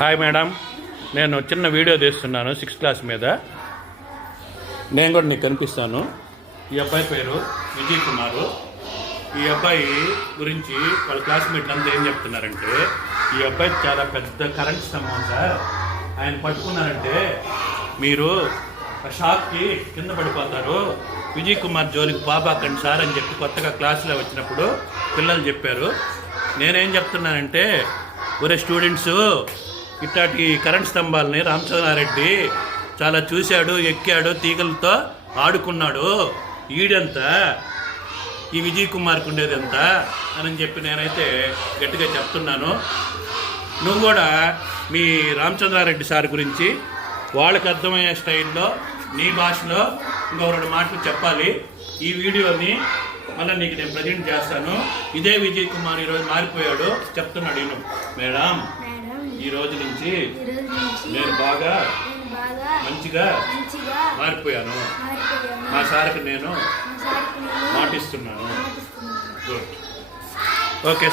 Hi madam. నేను చిన్న video తీస్తున్నాను సిక్స్త్ క్లాస్ మీద. నేను కూడా నీకు కనిపిస్తాను. ఈ అబ్బాయి పేరు విజయ్ కుమారు. ఈ అబ్బాయి గురించి వాళ్ళ క్లాస్మేట్లు అంతా ఏం చెప్తున్నారంటే ఈ అబ్బాయి చాలా పెద్ద కరెంట్ స్తంభం సార్ ఆయన పట్టుకున్నారంటే మీరు ఆ షాక్కి కింద పడిపోతారు. విజయ్ కుమార్ జోలికి బాబాకండి సార్ అని చెప్పి కొత్తగా క్లాసులో వచ్చినప్పుడు పిల్లలు చెప్పారు. నేనేం చెప్తున్నానంటే ఒరే స్టూడెంట్స్ ఇట్లాంటి కరెంట్ స్తంభాలని రామచంద్రారెడ్డి చాలా చూశాడు ఎక్కాడు తీగలతో ఆడుకున్నాడు. ఈడంతా ఈ విజయ్ కుమార్కి ఉండేది ఎంత అని చెప్పి నేనైతే గట్టిగా చెప్తున్నాను. నువ్వు కూడా మీ రామచంద్రారెడ్డి సార్ గురించి వాళ్ళకి అర్థమయ్యే స్టైల్లో నీ భాషలో ఇంకో రెండు మాటలు చెప్పాలి. ఈ వీడియోని మళ్ళీ నీకు నేను ప్రజెంట్ చేస్తాను. ఇదే విజయ్ కుమార్ ఈరోజు మారిపోయాడు. చెప్తున్నాడు ఈయన మేడం ఈ రోజు నుంచి నేను బాగా నేను మంచిగా మారిపోయాను. మా సార్కి నేను నేను మాటిస్తున్నాను. Good okay